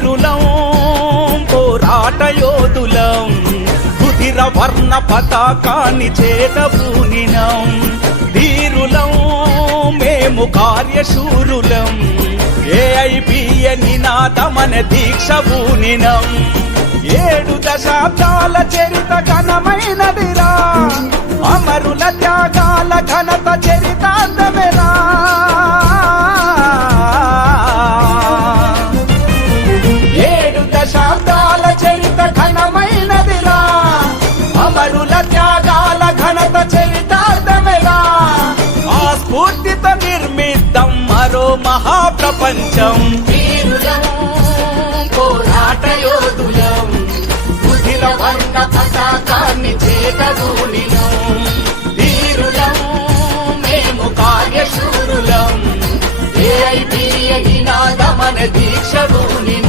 వీరులం పోరాట యోధులం రుధిర వర్ణ పతాకాన్ని చేతబూనినం ధీరులం మేము కార్యశూరులం ఏఐబిఏ నినాదమన దీక్ష బూనినం 7 దశాబ్దాల చరిత ఘనమైనదిరా అమరుల త్యాగాల ఘనత చరితాంతమేరా 7 దశాబ్దాల చరిత ఘనమైనదిరా అమరుల త్యాగాల ఘనత చరితాంతమేరా ఆ స్ఫూర్తితో నిర్మిద్దాం మరో మహాప్రపంచం వీరులం పోరాట యోధులం రుధిర వర్ణ పతాకాన్ని చేతబూనినం ధీరులం మేము కార్యశూరులం ఏఐబిఏ నినాదమన దీక్ష బూనినం